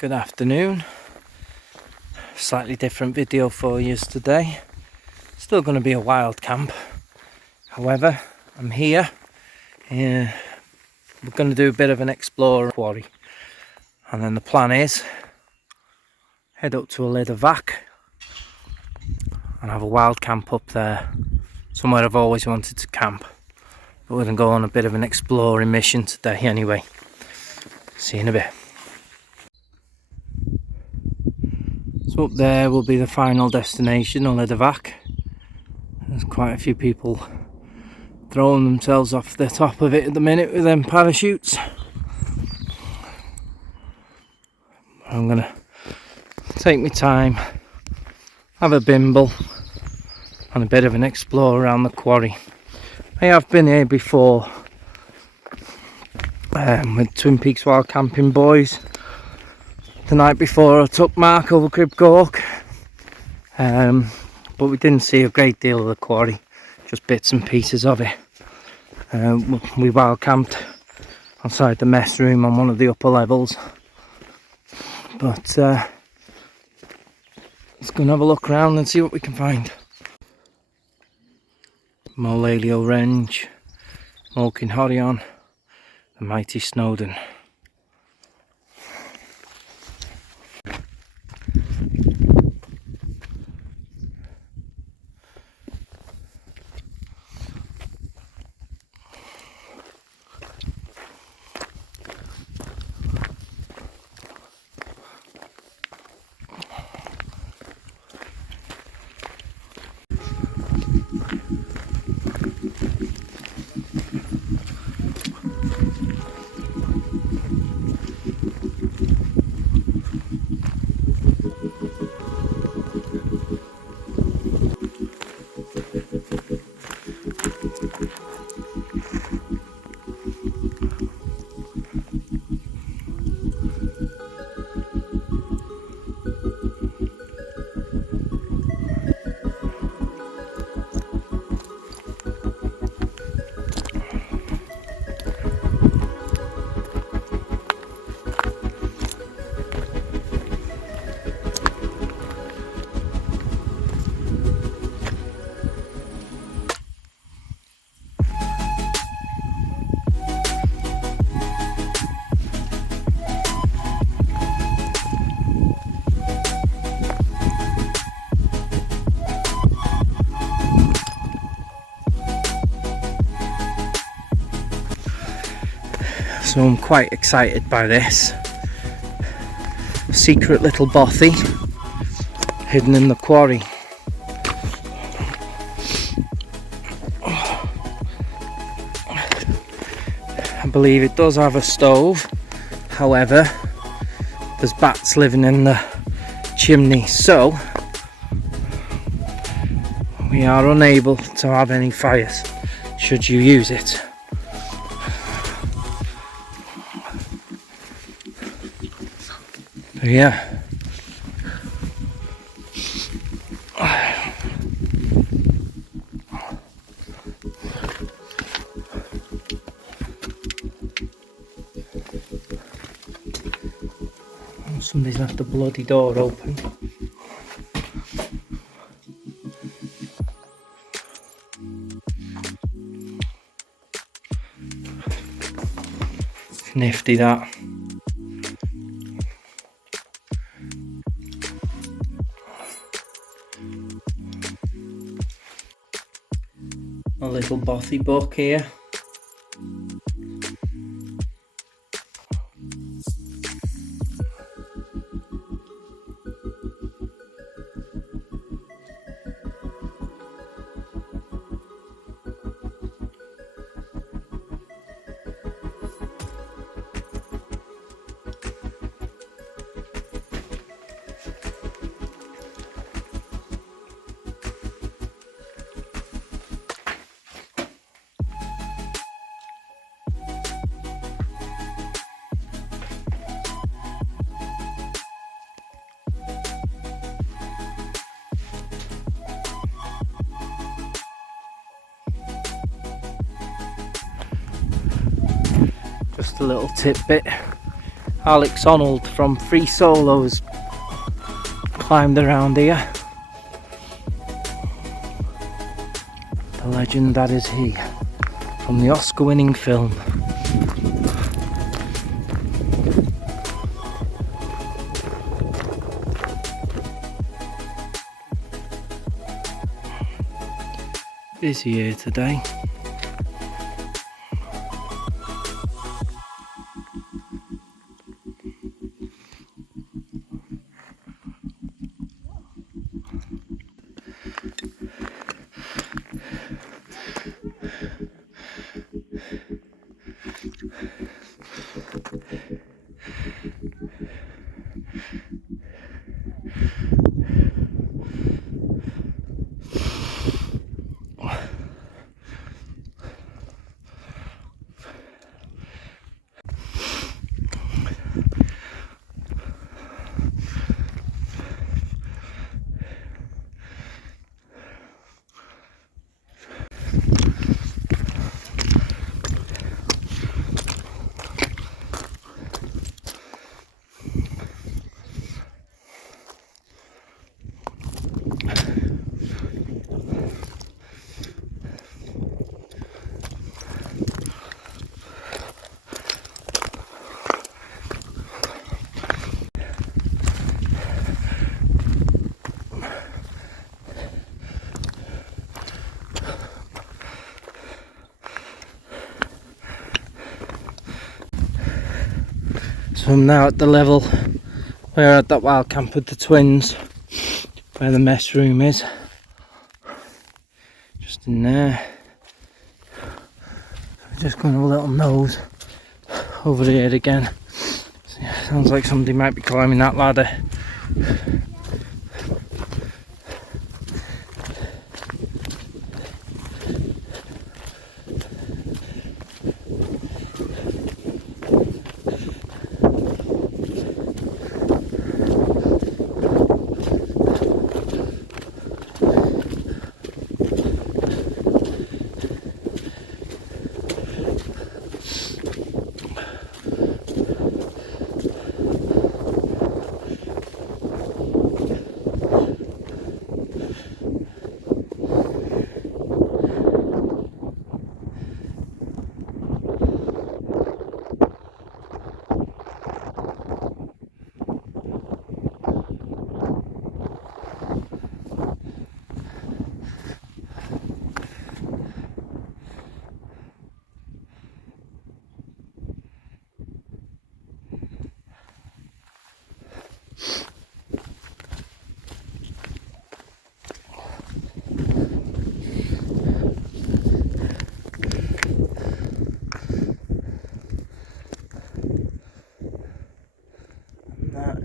Good afternoon. Slightly different video for you today. Still going to be a wild camp. However, I'm here. We're going to do a bit of an explorer quarry. And then the plan is head up to Elidir Fach and have a wild camp up there. Somewhere I've always wanted to camp. But we're going to go on a bit of an exploring mission today anyway. See you in a bit. So up there will be the final destination, Elidir Fach. There's quite a few people throwing themselves off the top of it at the minute with them parachutes. I'm gonna take my time, have a bimble and a bit of an explore around the quarry. I have been here before with Twin Peaks Wild Camping boys. The night before I took Mark over Crib Gork, but we didn't see a great deal of the quarry, just bits and pieces of it. We wild camped outside the mess room on one of the upper levels, but let's go and have a look around and see what we can find. Molaleo Range, Malkin Horion, the mighty Snowdon. So I'm quite excited by this. A secret little bothy hidden in the quarry. I believe it does have a stove, however there's bats living in the chimney, so we are unable to have any fires should you use it. Yeah. Somebody's left the bloody door open. Nifty that. A little bothy buck here. Just a little tidbit, Alex Honnold from Free Solos climbed around here. The legend that is he, from the Oscar-winning film. Busy here today. So I'm now at the level where I had that wild camp with the twins, where the mess room is. Just in there. So just going a little nose over here again. So yeah, sounds like somebody might be climbing that ladder.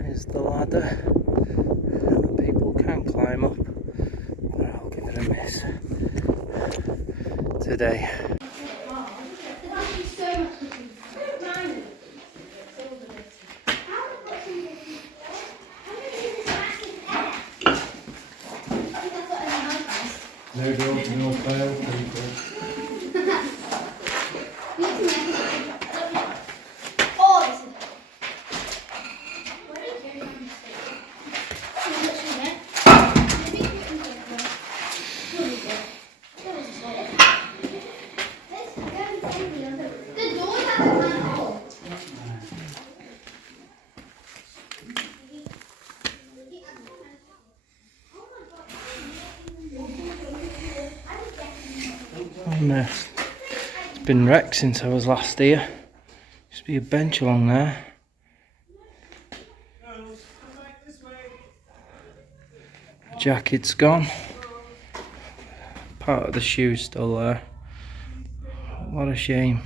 Is the ladder that people can climb up, but I'll give it a miss today. No fail, people. It's been wrecked since I was last here. Used to be a bench along there. Jacket's gone. Part of the shoe's still there. What a shame.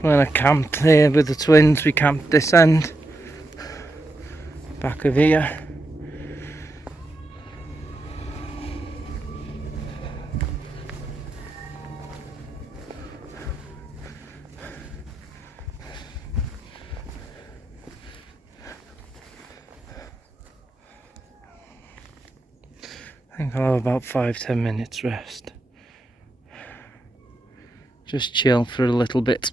When I camped here with the twins, we camped this end, back of here. think I'll have about 5-10 minutes rest. Just chill for a little bit.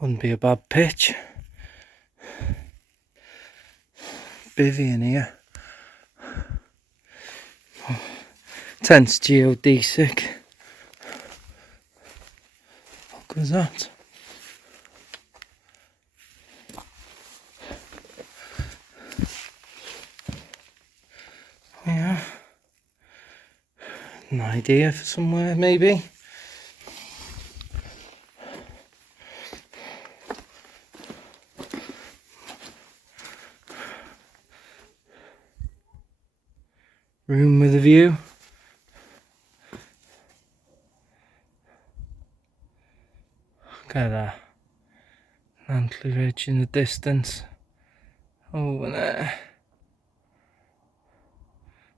Wouldn't be a bad pitch. Bivvy in here. Tense geodesic. What was that? Yeah. An idea for somewhere maybe. Room with a view. Look at that. Antler Ridge in the distance. Over there.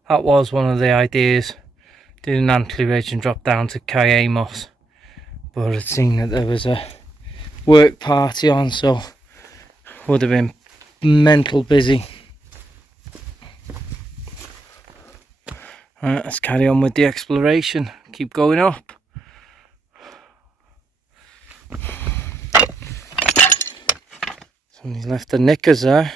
That was one of the ideas. Do an Antler Ridge and drop down to Cayamos. But I'd seen that there was a work party on, so would have been mental busy. Right, let's carry on with the exploration. Keep going up. Somebody's left the knickers there.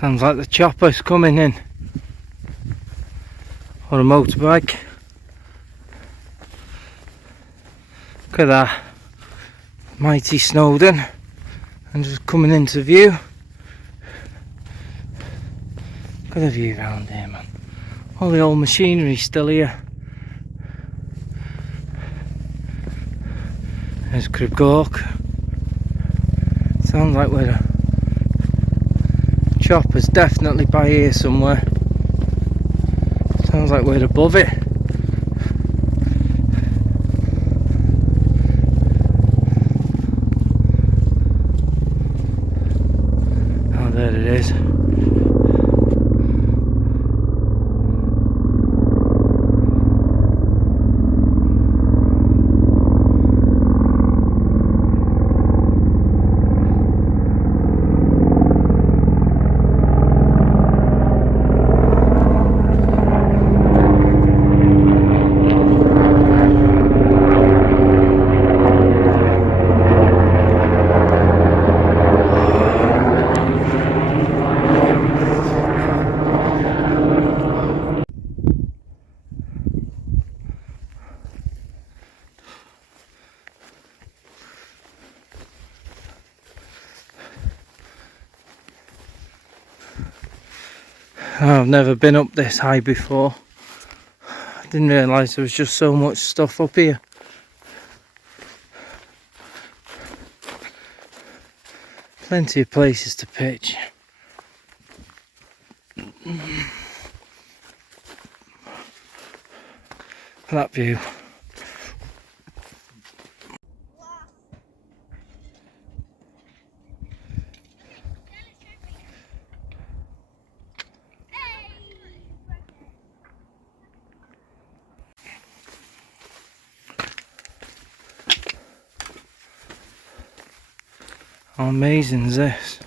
Sounds like the chopper's coming in. Or a motorbike. Look at that. Mighty Snowdon. And just coming into view. Look at the view around here, man. All the old machinery still here. There's Cribgork. Sounds like we're chopper's definitely by here somewhere. Sounds like we're above it. Oh, there it is. I've never been up this high before. I didn't realise there was just so much stuff up here. Plenty of places to pitch. Look at that view. How amazing is this?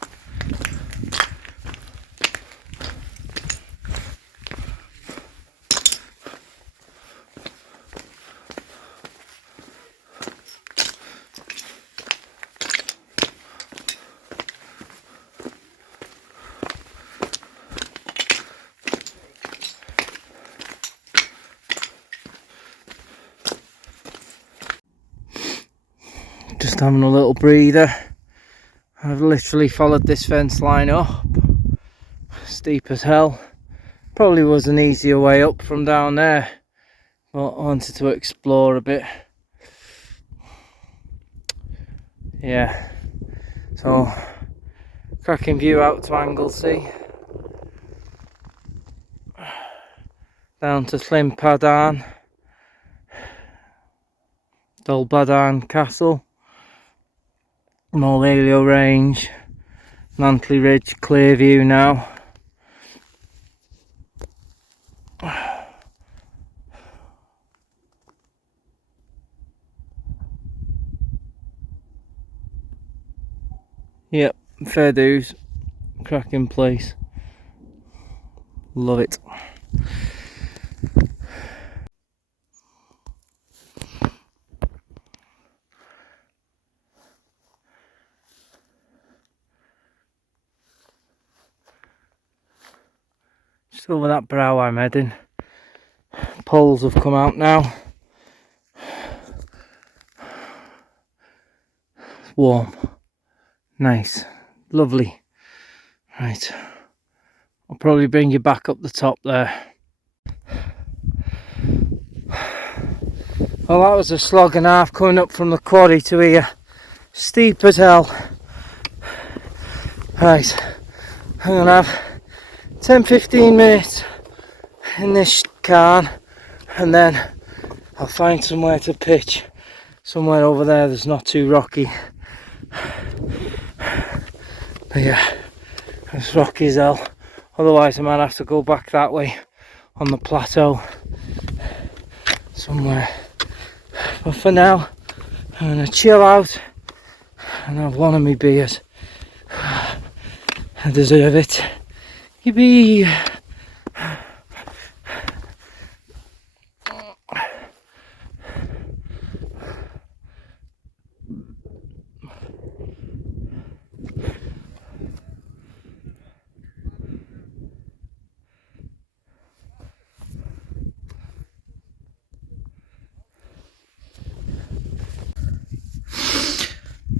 Just having a little breather. I've literally followed this fence line up. Steep as hell. Probably was an easier way up from down there, but I wanted to explore a bit. Yeah, so cracking view out to Anglesey, down to Llyn Dolbadarn Castle, Morlelio Range, Mantley Ridge, clear view now. Yep, fair dues, cracking place, love it. Just over that brow I'm heading. Poles have come out now. It's warm, nice, lovely. Right, I'll probably bring you back up the top there. Well, that was a slog and a half coming up from the quarry to here. Steep as hell. Right, I'm gonna have 10-15 minutes in this car and then I'll find somewhere to pitch. Somewhere over there that's not too rocky. But yeah, it's rocky as hell. Otherwise I might have to go back that way on the plateau somewhere. But for now, I'm gonna chill out and have one of my beers. I deserve it. Yippee!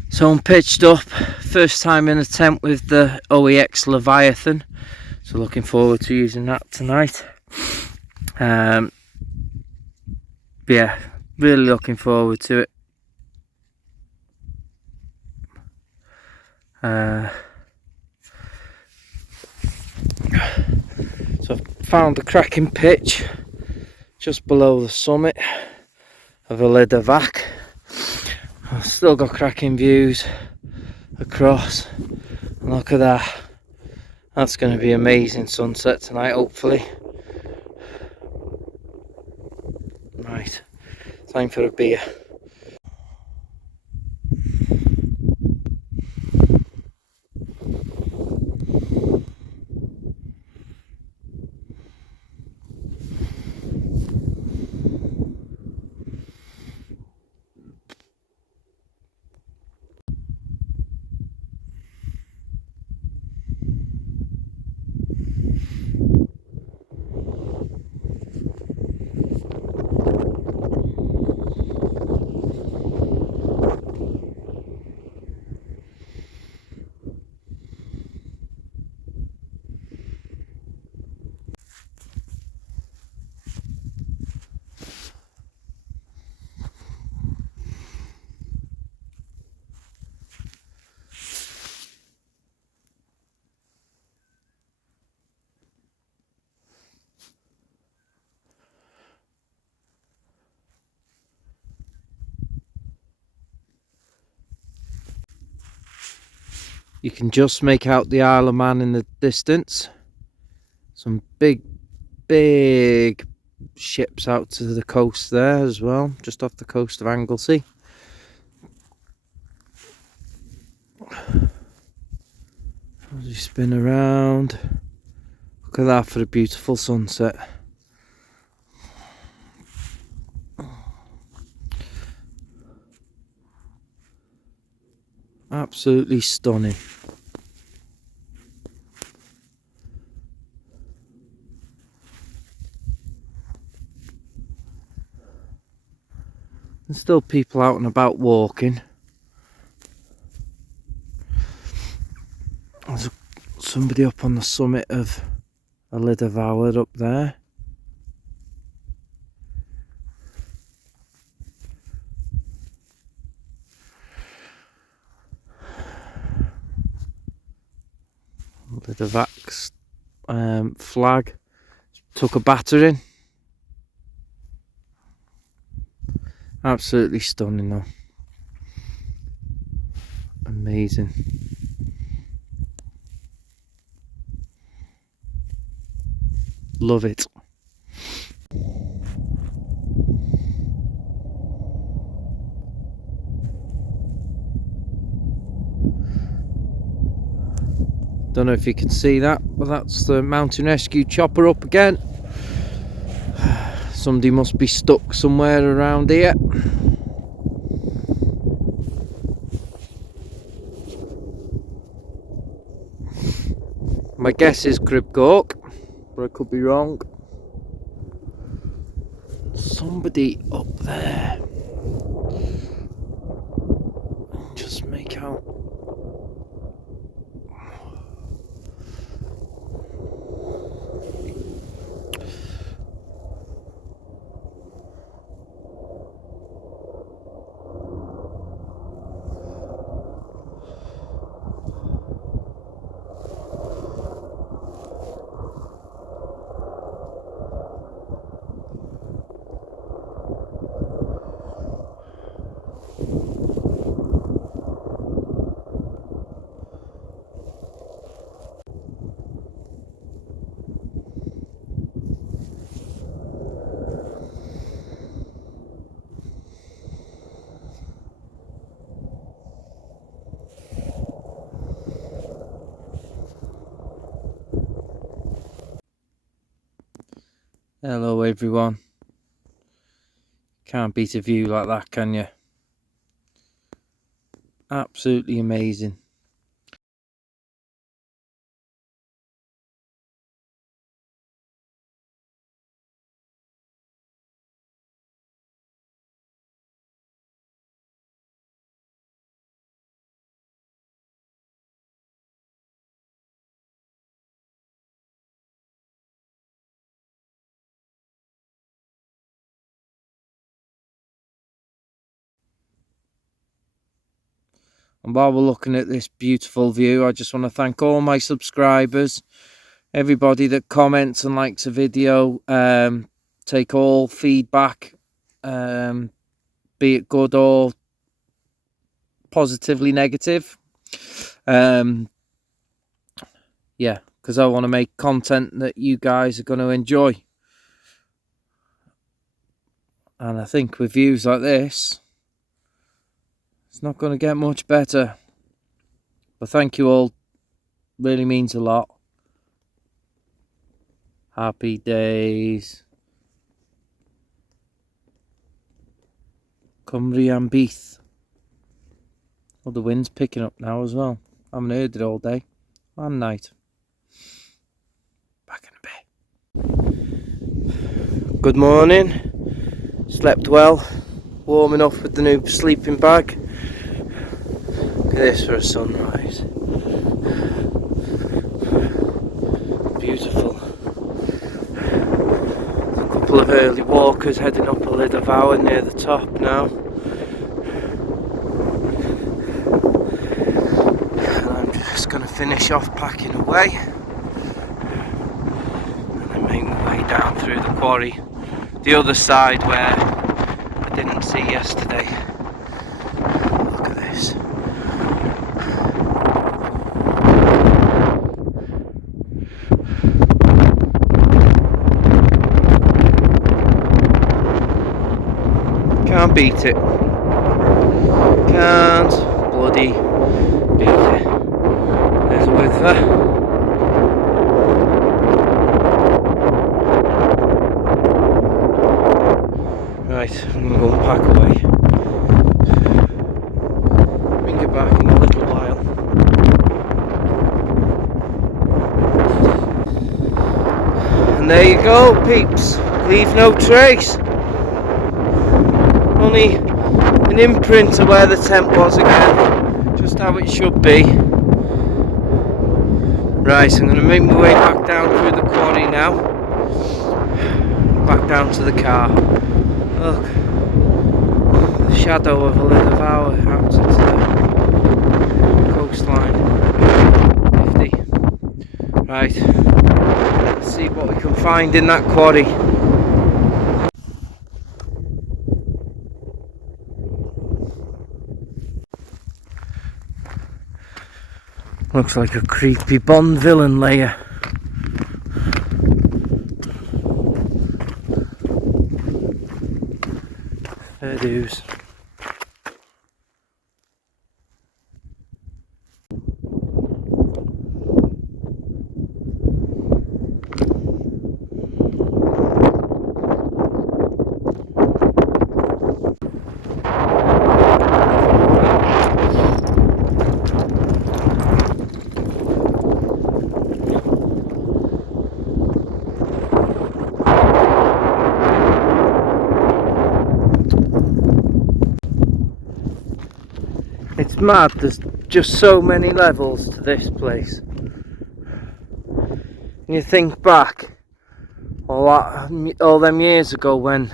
So I'm pitched up, first time in a tent with the OEX Leviathan, so looking forward to using that tonight. Yeah, really looking forward to it. So I've found a cracking pitch just below the summit of Elidir Fach. I've still got cracking views across. And look at that. That's going to be amazing sunset tonight, hopefully. Right, time for a beer. You can just make out the Isle of Man in the distance. Some big ships out to the coast there as well, just off the coast of Anglesey. As you spin around, look at that for a beautiful sunset. Absolutely stunning. There's still people out and about walking. There's somebody up on the summit of Elidir up there. Elidivac's flag took a battering. Absolutely stunning though. Amazing. Love it. Don't know if you can see that, but that's the mountain rescue chopper up again. Somebody must be stuck somewhere around here. My guess is Cribcork, but I could be wrong. Somebody up there. Just make out. Hello everyone. Can't beat a view like that, can you? Absolutely amazing. And while we're looking at this beautiful view, I just want to thank all my subscribers, everybody that comments and likes a video. Take all feedback, be it good or positively negative. Yeah, because I want to make content that you guys are going to enjoy. And I think with views like this, it's not going to get much better. But thank you all. Really means a lot. Happy days. Cymru am Beath. Oh, the wind's picking up now as well. I haven't heard it all day and night. Back in a bit. Good morning. Slept well. Warm enough with the new sleeping bag. Look at this for a sunrise. Beautiful. A couple of early walkers heading up Elidir near the top now. And I'm just going to finish off packing away. And then make my way down through the quarry. The other side where I didn't see yesterday. Look at this. Can't beat it. Can't bloody beat it. There's a wither. Right, I'm going to go and pack away. Bring you back in a little while. And there you go, peeps. Leave no trace. Only an imprint of where the tent was again. Just how it should be. Right, so I'm going to make my way back down through the quarry now. Back down to the car. Look, the shadow of Elidir out into the coastline. Nifty. Right, let's see what we can find in that quarry. Looks like a creepy Bond villain lair. Fair dues. It's mad, there's just so many levels to this place. And you think back all them years ago when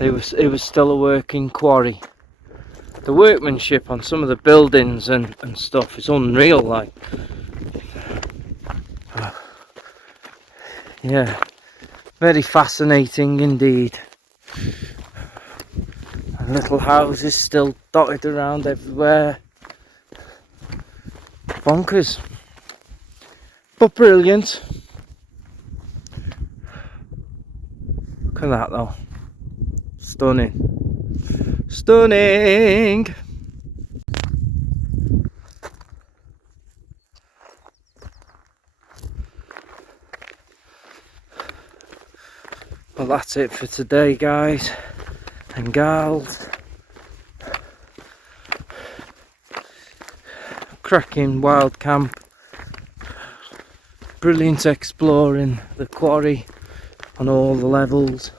it was still a working quarry. The workmanship on some of the buildings and stuff is unreal, like. Yeah, very fascinating indeed. Little houses still dotted around everywhere. Bonkers, but brilliant. Look at that though. Stunning. Stunning. Well, that's it for today, guys and gals. Cracking wild camp, brilliant exploring the quarry on all the levels.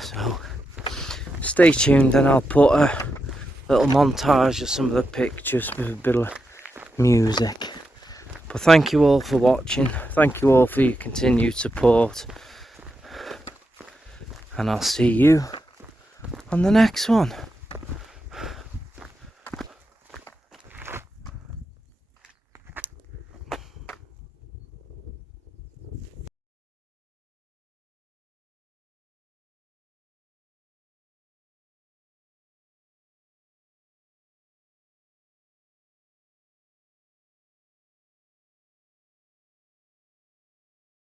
So stay tuned and I'll put a little montage of some of the pictures with a bit of music. But thank you all for watching, thank you all for your continued support, and I'll see you on the next one.